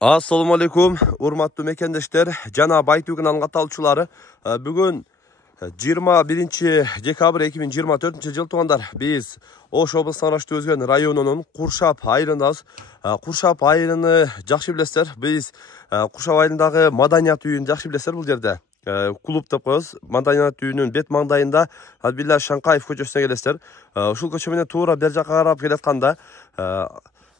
Assalamu alaikum, urmatlı mekendештер, жана Байтүгүн аңгаталчылары. Бүгүн 21 декабрь 2024 жыл тугандар. Биз Ош облусуна караштуу Өзгөн районунун Куршап айылындабыз. Куршап айылыны жакшы билесиздер. Биз Куршап айылындагы маданият үйүн жакшы билесиздер бул жерде. Клуб деп коебуз. Маданият үйүнүн бет маңдайында Абдилла Шаңкаев көчөсүнө келесиздер. Ушул көчө менен туура бер жакка карап келатканда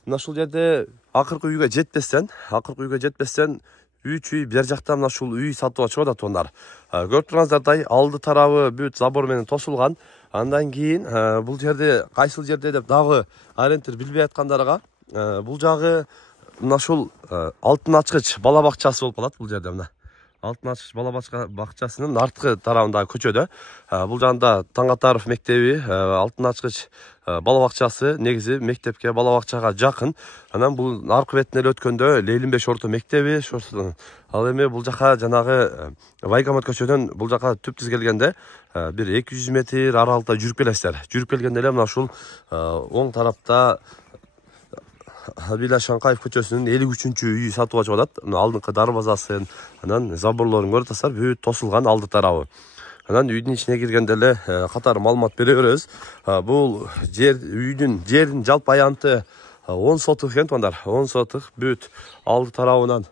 мына ушул жерде акыркы үйгө жетпестен, үй бер жакта мына ушул үй сатууга чыгып атат тугандар. Көрүп турганыңыздардай, алды тарабы бүт забор менен тосулган. Андан кийин бул жерде кайсыл жерде деп дагы ориентир билбей аткандарга, бул жагы мына ушул алтын ачкыч бала бакчасы болуп калат бул жерде мына. Алтын ачкыч бала бакчасынын арткы тарабындагы көчөдө. Бул жагында Таңатаров мектеби, алтын ачкыч бала бакчасы негизи мектепке, бала бакчага жакын. Анан бул аркы бетине өткөндө Лейлинбеш орто мектеби, ал эми бул жака жанагы Вайгамат көчөдөн бул жака түп тиз келгенде бир 200 метр аралыкта жүрүп келесиздер. Жүрүп келгенде эле мына ушул оң тарапта Абдилла Шаңкаев көчөсүнүн 53-чү үйү сатууга чыгып атат. Алдыңкы дарбазасын, анан заборлорун көрүп атасыздар, бүт тосулган алды тарабы. Анан үйдүн ичине киргенде эле катар маалымат бере беребиз. Бул үйдүн жердин жалпы аянты 10 сотык экен тугандар. 10 сотык бүт алды тарабынан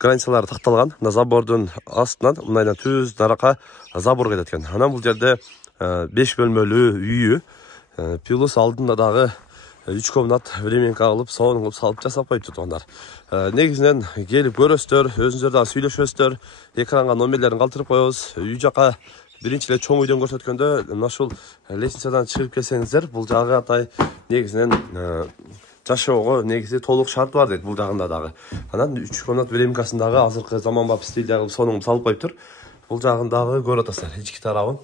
границалары такталган. Мына забордун астынан мындай түз даракка забор кетет экен. Анан бул жерде 5 бөлмөлүү үйү, плюс алдында дагы 3 комнат временка алып, сонун кылып салып жасап коюптур тугандар. Негизинен келип көрөсүздөр, өзүңүздөр дагы сүйлөшөсүздөр. Экранга номерлерин калтырып коебуз. Үй жака биринчи эле чоң үйдөн көрсөткөндө мына ушул лестницадан чыгып келсеңиздер, бул жагы атай негизинен жашоого негизи толук шарты бар дейт бул жагында дагы. Анан 3 комнат временкасын дагы азыркы заманбап стилде кылып сонун салып коюптур. Бул жагын дагы көрүп атасыздар, ички тарабын.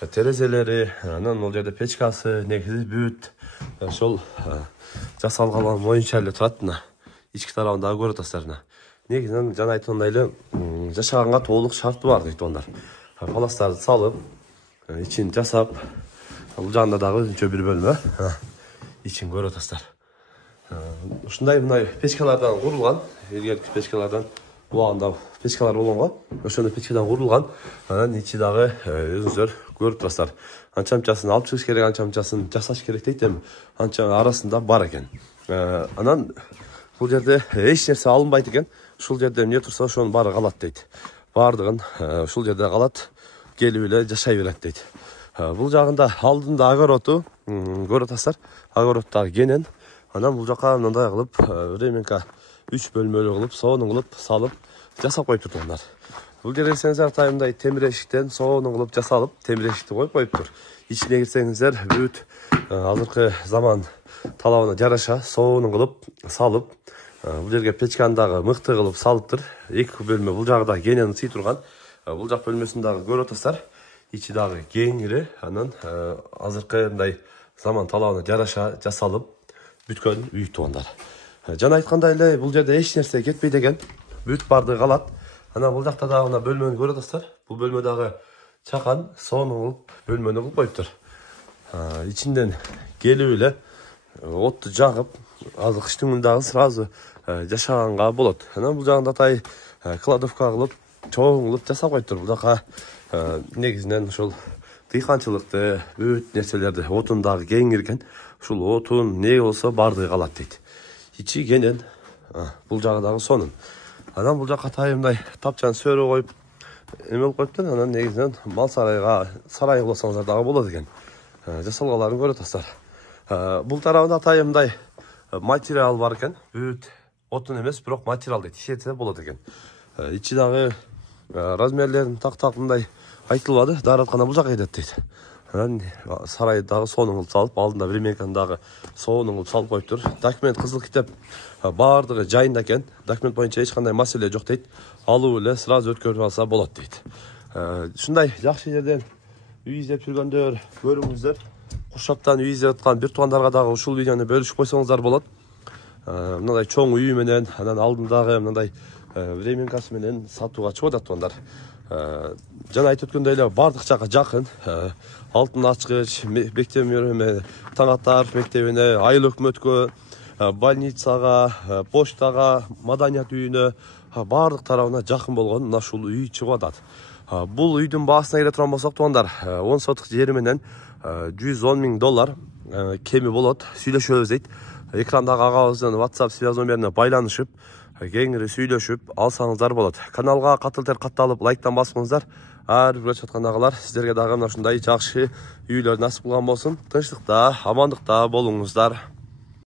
Терезелери, анан бул жерде печкасы негизи бүт ошол жасалган боюнча эле турат мына. Ички тарабын дагы көрүп атасыздар. Негизинен жана айткандай эле жашаганга толук шарты бар дейт тугандар. Паластарды салып, ичин жасап, бул жагында дагы өзүнчө бир бөлмө. Ичин көрүп атасыздар. Ушундай мына печкалардан курулган, илгерки печкалардан убагында печкалар болгон го. Ошондой печкадан курулган. Анан ичи дагы өзүңүздөр көрүп турасыздар. Анча-мынчасын алып чыгыш керек, анча-мынчасын жасаш керек дейт, эми анча арасында бар экен. Анан бул жерде эч нерсе алынбайт экен. Ушул жерде эмне турса ошонун баары калат дейт. Бардыгын ушул жерде калат, келип эле жашай берет дейт. Бул жагында алдында огороту көрүп атасыздар. Огород дагы кенен. Анан бул жака мындай кылып временка 3 бөлмөлүү кылып, сонун кылып салып жасап коюптур тугандар. Бул жерде келсеңиздер атайымдай темир эшиктен сонун кылып жасалып, темир эшикти коюп коюптур. Ичине кирсеңиздер бүт азыркы заман талабына жараша сонун кылып салып, бул жерге печканы дагы мыкты кылып салыптыр. 2 бөлмө бул жагы да кенен сый турган. Бул жак бөлмөсүн дагы көрүп атасыздар. Ичи дагы кеңири, анан азыркы мындай заман талабына жараша жасалып бүткөн үй тугандар. Жана айткандай эле бул жерде эч нерсе кетпейт экен. Бүт бардыгы калат. Анан бул жакта дагы мына бөлмөнү көрүп атасыздар. Бул бөлмө дагы чакан, сонун кылып бөлмөнү кылып коюптур. Ичинден келип эле отту жагып, азыр кыштын күнүндө дагы сразу жашаганга болот. Анан бул жагында атай кладовка кылып, чоң кылып жасап коюптур. Бул жака негизинен ушул дыйканчылыкты, бүт нерселерди, отун дагы кеңир экен. Ушул отун не болсо бардыгы калат дейт. Ичи кенен, бул жагы дагы сонун. Анан бул жака атайымдай тапчан сөрө коюп эме болуп коюптур. Анан негизинен мал сарайга сарай кылсаңыздар дагы болот экен. Жасалгаларын көрүп атасыздар. Бул тарабында атайымдай материал бар экен. Бүт отун эмес, бирок материал дейт. Ишетсе болот экен. Ичи дагы размерлерин так мындай айтылбады. Даараткана бул жака кетет дейт. Анан сарай дагы сонун кылып салып, алдында временканы дагы сонун кылып салып коюптур. Документ кызыл китеп бардыгы жайында экен. Документ боюнча эч кандай маселе жок дейт. Алып эле сразу өткөрүп алса болот дейт. Ушундай жакшы жерден үй издеп жүргөндөр, көрүңүздөр. Куршаптан үй издеп аткан бир туугандарга дагы ушул видеону бөлүшүп койсоңуздар болот. Мындай чоң үй менен, анан алдындагы мындай временкасы менен сатууга чыгып атат туугандар. Жана айтып өткөндөй эле бардык жака жакын. Алтын ачкыч, мектеп Таңатаров мектебине, айыл өкмөткө, больницаға, поштаға, маданият үйіне барлық тарауына жақын болған мына ушул үй чыгып атат. Бұл үйдің басына келе турган болсок, тугандар, 10 сотық жери менен $110,000 кеми болот. Сүйлөшөбүз дейт. Экрандагы агабыздын WhatsApp связь номерине байланышып, кеңири сүйлөшүп алсаңыздар болот. Каналга катыл катталып, лайктан басыңыздар. Ар бир чаткандагылар сиздерге дагы мына ушундай жакшы үйлөр насип кылган болсун. Тынчтыкта, амандыкта болуңуздар.